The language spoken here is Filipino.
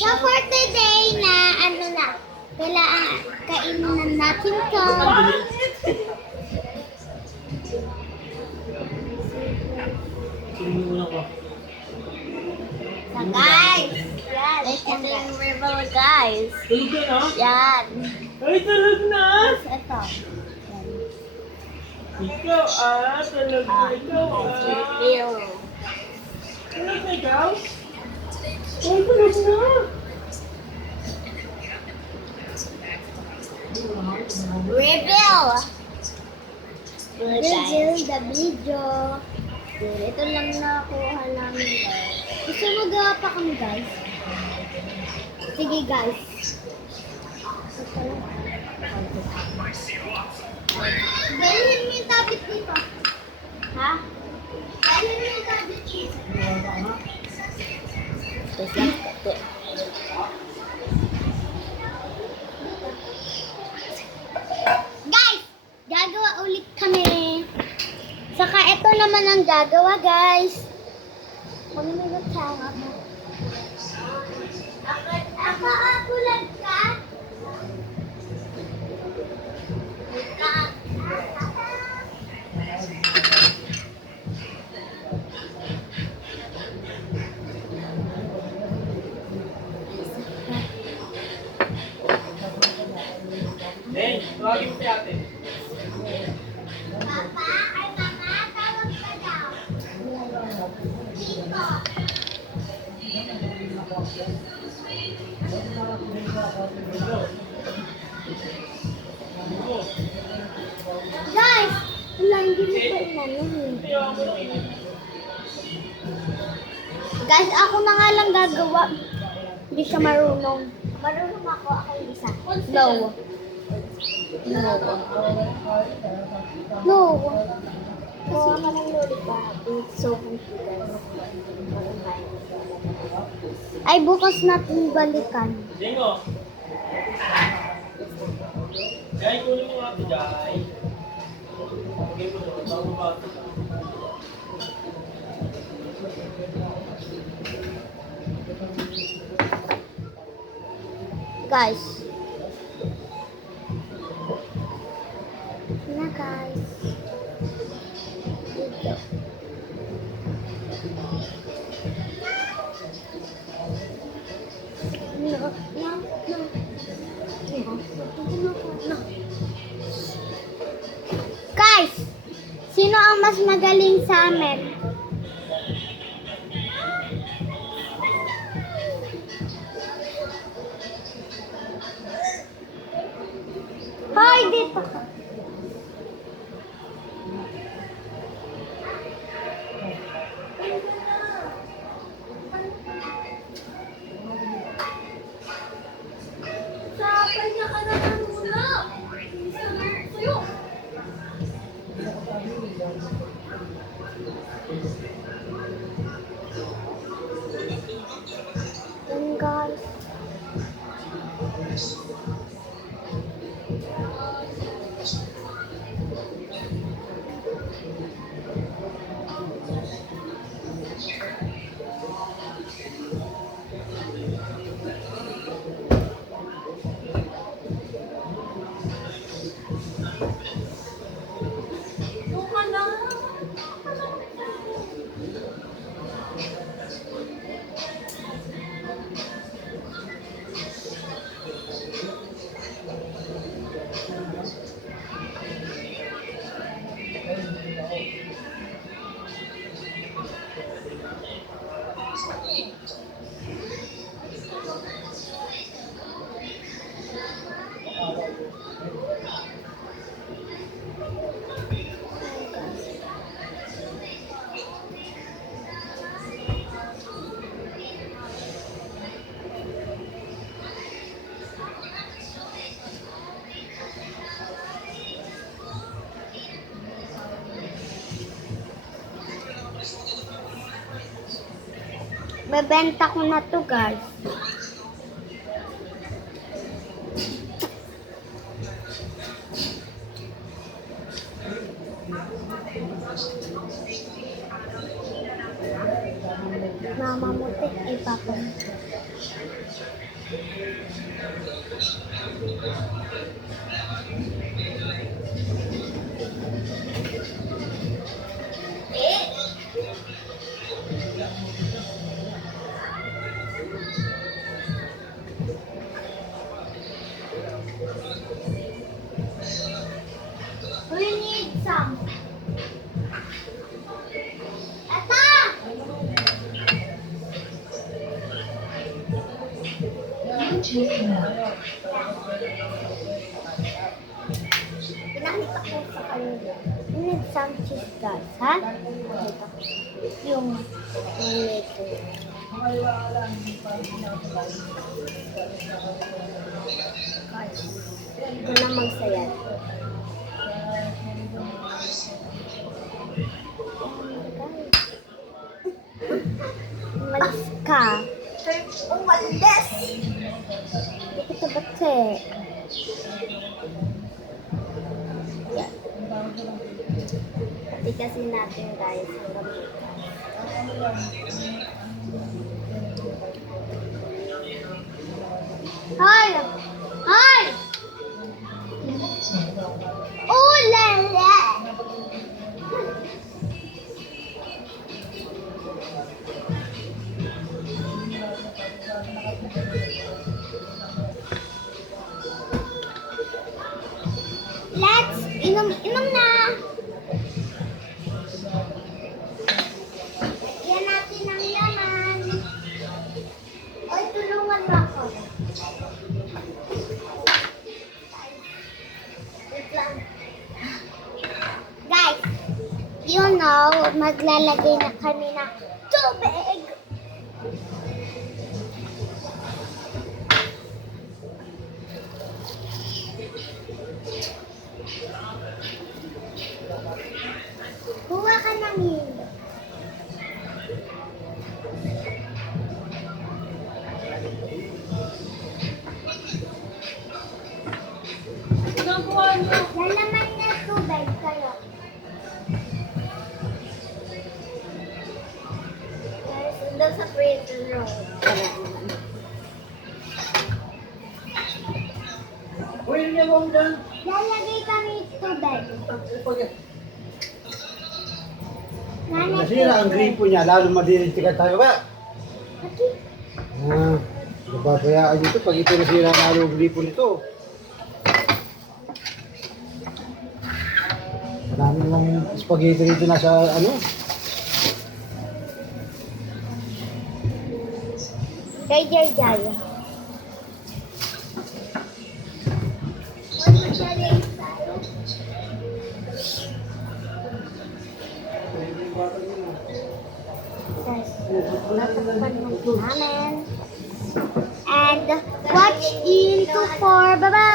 So for today na ano na, kailangan kainan natin to. So guys, yan, ito yung river guys. Tulog ka na? Yan. Ay, tulog na! Ito. Ikaw tulog na ikaw Refill. Tulog na ikaw? Ay, tulog na! Reveal! Reveal the video. Ito lang nakuha namin guys. Gusto magawa pa kami guys? Sige guys. Dalhin mo yung tablet dito. Ha? Dalhin mo yung tablet dito. Guys! Gagawa ulit kami. Saka ito naman ang gagawa guys. Ano may natsanga mo? Ako lang ka? Hey, tawagin mo si ate. Papa, ay mama, tawag ka daw. Dito. Guys, wala hindi mo pa inanin. Guys, ako na nga lang gagawa. Hindi siya marunong. Marunong ako yung isa. No. No. No. Kuha ka ng lollipop. It's so confident. Ay, bukas natin balikan. Jingo! Jai, kunin mo nga ito, Jai. Okay mo doon, bago ba ito? Guys. Na guys. Dito. No. Guys, sino ang mas magaling sa amin? Hoy, dito ka. Sa kanya ka na muna. Sa'yo. Yan guys. Bebenta ko na to guys. Mamamutik ay papamutik. We need some. Ata! Pinakita ko sa kanila. We need some cheese guys, ha? Ito. Yung nito. Guys, ito na magsayad. Umalis ka. Umalis! Hindi kita bate. Yan. Pati kasi natin guys ang gamitan. Hoy! Hoy! Ulala! Let's inom na. Yan natin ang laman. Oy, tulungan mo ako. Wait lang. Guys, you know, maglalagay na kami ng tubig. Kuha ka ng hilo. Lalaman na tubig kayo. Guys, doon sa prison road. Uy, yun yung dyan. Lalagay kami tubig. Nasira ang gripo niya, lalo madiditigan tayo ba? Okay. Nababayaan nyo ito pag ito nasira lalo ang gripo nito. Marami lang spaghetti rito na sa ano. Kay Jai. Natakpan namin. And watch into 4. Bye-bye!